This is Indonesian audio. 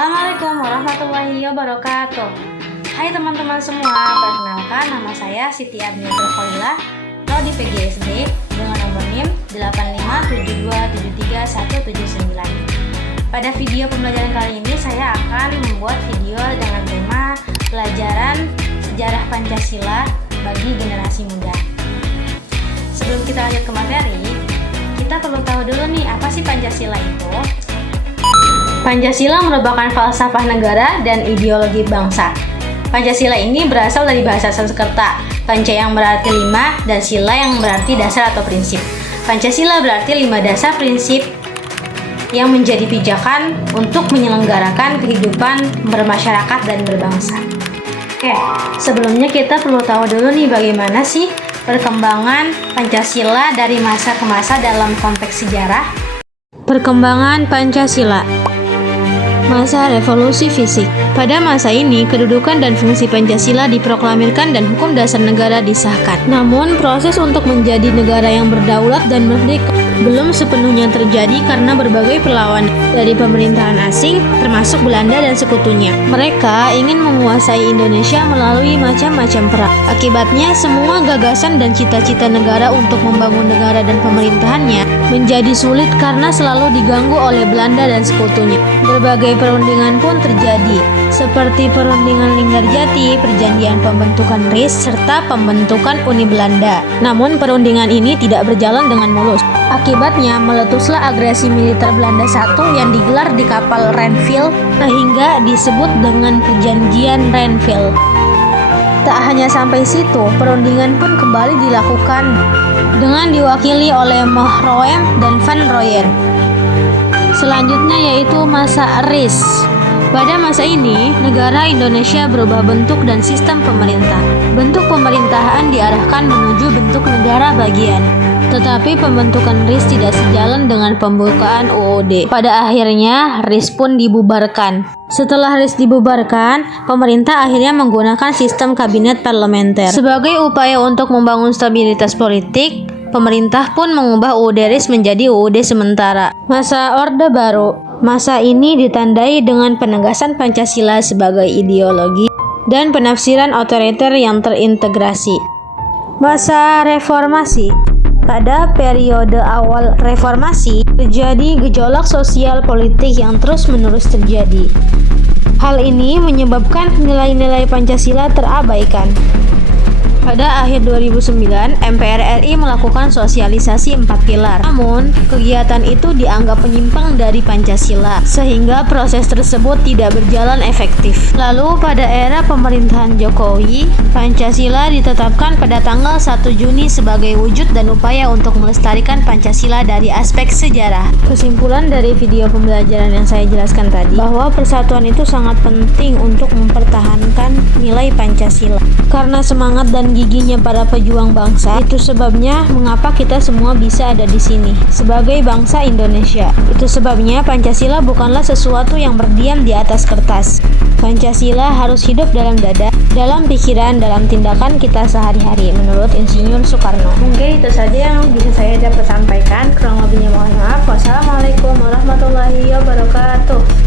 Assalamualaikum warahmatullahi wabarakatuh. Hai teman-teman semua, perkenalkan nama saya Siti Abniatul Kholilah, Prodi PGSD dengan nomor NIM 857273179. Pada video pembelajaran kali ini saya akan membuat video dengan tema pelajaran sejarah Pancasila bagi generasi muda. Sebelum kita lanjut ke materi, kita perlu tahu dulu nih apa sih Pancasila itu. Pancasila merupakan falsafah negara dan ideologi bangsa. Pancasila ini berasal dari bahasa Sanskerta, panca yang berarti 5 dan sila yang berarti dasar atau prinsip. Pancasila berarti 5 dasar prinsip yang menjadi pijakan untuk menyelenggarakan kehidupan bermasyarakat dan berbangsa. Oke, sebelumnya kita perlu tahu dulu nih bagaimana sih perkembangan Pancasila dari masa ke masa dalam konteks sejarah. Perkembangan Pancasila. Masa revolusi fisik. Pada masa ini, kedudukan dan fungsi Pancasila diproklamirkan dan hukum dasar negara disahkan. Namun, proses untuk menjadi negara yang berdaulat dan merdeka belum sepenuhnya terjadi karena berbagai perlawanan dari pemerintahan asing, termasuk Belanda dan sekutunya. Mereka ingin menguasai Indonesia melalui macam-macam perang. Akibatnya, semua gagasan dan cita-cita negara untuk membangun negara dan pemerintahannya menjadi sulit karena selalu diganggu oleh Belanda dan sekutunya. Berbagai perundingan pun terjadi, seperti perundingan Linggarjati, perjanjian pembentukan RIS, serta pembentukan Uni Belanda. Namun perundingan ini tidak berjalan dengan mulus. Akibatnya meletuslah agresi militer Belanda I yang digelar di kapal Reinfeldt sehingga disebut dengan Perjanjian Reinfeldt. Tak hanya sampai situ, perundingan pun kembali dilakukan dengan diwakili oleh Mahroem dan Van Rooyen. Selanjutnya yaitu masa RIS. Pada masa ini, negara Indonesia berubah bentuk dan sistem pemerintah. Bentuk pemerintahan diarahkan menuju bentuk negara bagian. Tetapi pembentukan RIS tidak sejalan dengan pembukaan UUD. Pada akhirnya, RIS pun dibubarkan. Setelah RIS dibubarkan, pemerintah akhirnya menggunakan sistem kabinet parlementer. Sebagai upaya untuk membangun stabilitas politik, pemerintah pun mengubah UUD RIS menjadi UUD sementara. Masa Orde Baru. Masa ini ditandai dengan penegasan Pancasila sebagai ideologi dan penafsiran otoriter yang terintegrasi. Masa Reformasi. Pada periode awal reformasi, terjadi gejolak sosial politik yang terus-menerus terjadi. Hal ini menyebabkan nilai-nilai Pancasila terabaikan. Pada akhir 2009, MPR RI melakukan sosialisasi 4 pilar. Namun, kegiatan itu dianggap menyimpang dari Pancasila, sehingga proses tersebut tidak berjalan efektif. Lalu, pada era pemerintahan Jokowi, Pancasila ditetapkan pada tanggal 1 Juni sebagai wujud dan upaya untuk melestarikan Pancasila dari aspek sejarah. Kesimpulan dari video pembelajaran yang saya jelaskan tadi, bahwa persatuan itu sangat penting untuk mempertahankan nilai Pancasila. Karena semangat dan giginya para pejuang bangsa, itu sebabnya mengapa kita semua bisa ada di sini sebagai bangsa Indonesia. Itu sebabnya Pancasila bukanlah sesuatu yang berdiam di atas kertas. Pancasila harus hidup dalam dada, dalam pikiran, dalam tindakan kita sehari-hari, menurut Insinyur Soekarno. Mungkin itu saja yang bisa saya dapat sampaikan. Kurang lebihnya mohon maaf. Wassalamualaikum warahmatullahi wabarakatuh.